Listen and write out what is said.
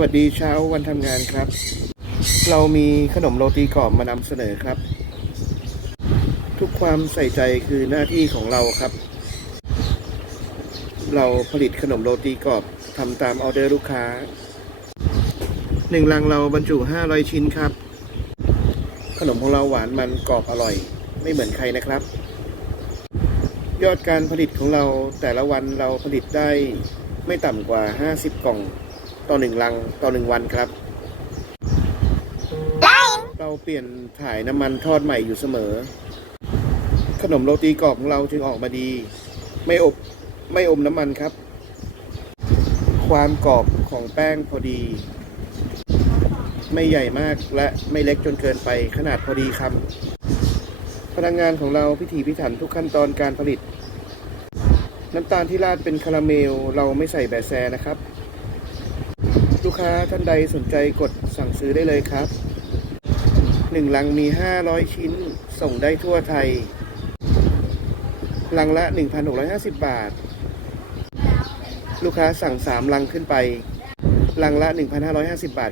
วัสดีเช้าวันทำงานครับ เรามีขนมโรตีกรอบมานำเสนอครับ ทุกความใส่ใจคือหน้าที่ของเราครับ เราผลิตขนมโรตีกรอบทำตามออเดอร์ลูกค้าหนึ่งลังเราบรรจุ 500 ชิ้นครับ ขนมของเราหวานมันกรอบอร่อย ไม่เหมือนใครนะครับ ยอดการผลิตของเราแต่ละวันเราผลิตได้ไม่ต่ำกว่า 50 กล่อง ต่อหนึ่งลังต่อหนึ่งวันครับ เราเปลี่ยนถ่ายน้ำมันทอดใหม่อยู่เสมอ ขนมโรตีกรอบของเราจึงออกมาดี ไม่อบไม่อมน้ำมันครับ ความกรอบของแป้งพอดี ไม่ใหญ่มากและไม่เล็กจนเกินไปขนาดพอดีคำพนักงานของเราพิถีพิถันทุกขั้นตอนการผลิต น้ำตาลที่ราดเป็นคาราเมลเราไม่ใส่แบะแซนะครับลูก ค้าท่านใดสนใจกดสั่งซื้อได้เลยครับหนึ่งลังมี 500 ชิ้น ส่งได้ทั่วไทย ลังละ 1,650 บาท ลูกค้าสั่ง 3 ลังขึ้นไป ลังละ 1,550 บาท